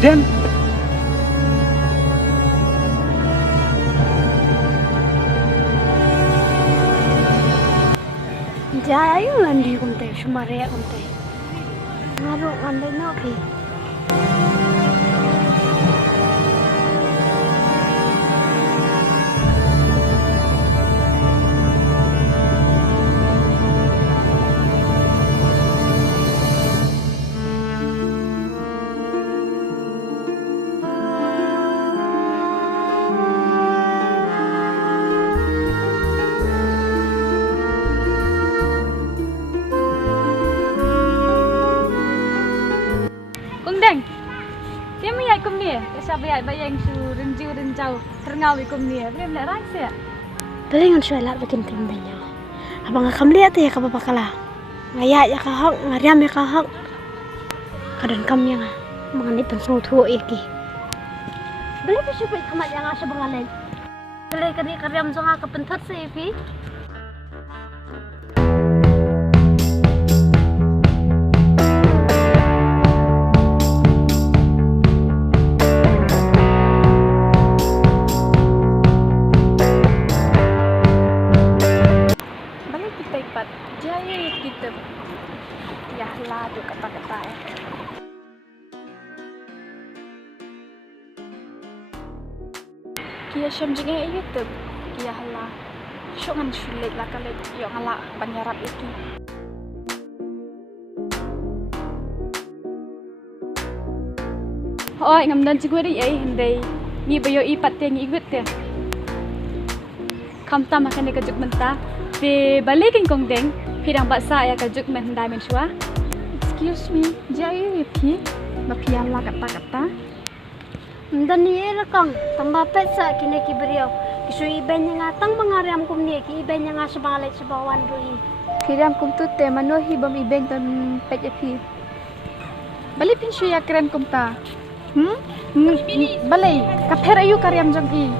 presiden. Jaya landi kumte shumare kumte. Ngaro ngandai no phi. Deng, dia miyai kum ni. Kesa bayai bayang su renjau terngau ikum ni. Boleh nak rasa? Palingan sualat bikin tim banyak. Abang akam lihat ya ka babakala. Ngaya ya ka hak, ngariam ya ka hak. Kadan kam yang mangani pensung thuo iki. Boleh pa supay kamat yang asa bangalan. Boleh kani kariam zonga ka pentat sa ifi. Jaya kita ya ladu kata-kata kia syam juga itu kia hala syongan sulit lah kalau yang hala banyarap iki oh ngamdan ciguri hendai ni bayo ipat yang ikut ya kamta makan dekat mentah di balikin kong deng pirang baksa ya kajuk mendai mensua. Excuse me, jaya pi, mapian lah kata-kata. Dan ni rekang tambah pesa kini kibriau. Kisu iben yang atang mengariam kum ni ki iben yang asa bangalet sebawan rui. Kiram kum tu te manohi bom iben dan pej pi. Bali pinsu ya keren kum ta. Balai kaper ayu karyam jong i.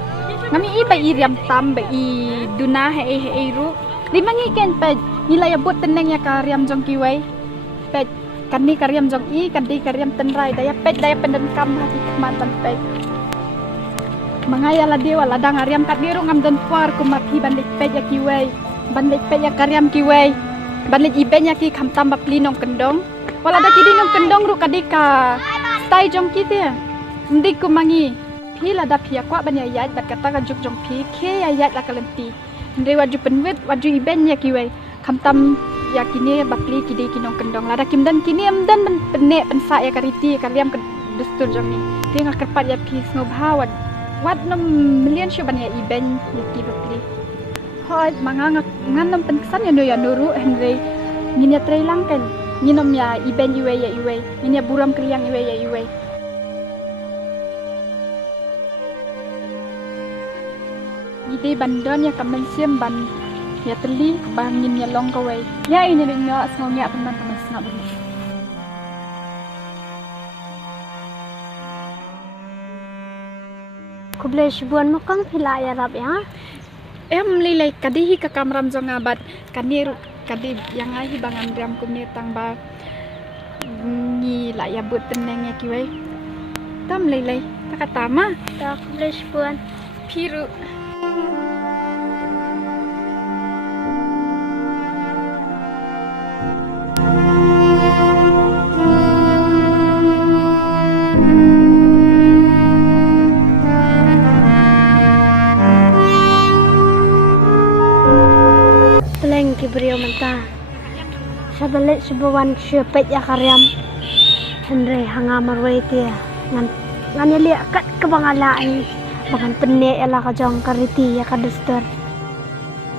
Ngami i ba iriam tam ba i duna he ru. Limangi ken pej nilai abot teneng ya karyam jong kiwai pej kani karyam jong i kani karyam tenrai daya pej daya pendenkam hati kemantan pej mangaya la dewa ladang karyam kat biru ngam dan puar kumapi bandik pej ya kiwai bandik pej ya karyam kiwai bandik iben ya ki kam tambah plinong kendong wala da kidi nong kendong ru kadika stai jong kite ndik kumangi pila da pia kwa banya yat bat kata ka juk jong pi ke ya yat la kalenti ndai waju penwet waju iben ya kiwai kamtam ya kini bakli kidi kinong kendong lada kim dan kini amdan penek pensa ya kariti kaliam ke dustur jom ni tengah kerpat ya pis ngobha wat nom million shuban ya iben ya ki bakli hoi manganga nganam penkesan ya nuru henry ngin ya trailang kan nginom ya iben iwe ya iwe ngin ya buram kliang iwe ya iwe ide bandon ya kamen siam ban ya teli bangin ya long kawai ya ini ringa asngnya teman teman snap ini Kublai shibuan makang pila ya rab ya. Lilai kadihi ka kamram jong abat kanir kadi yang ai bangan ram kumni tang ba ni la ya but teneng ya kiwai tam lilai takatama Tak kublai shibuan piru kibriyo menta sabalit subuan syepet ya karyam Henry hanga marway tiya ngan nili kat kebangalaan bangan penek ala ka jong kariti ya kadustor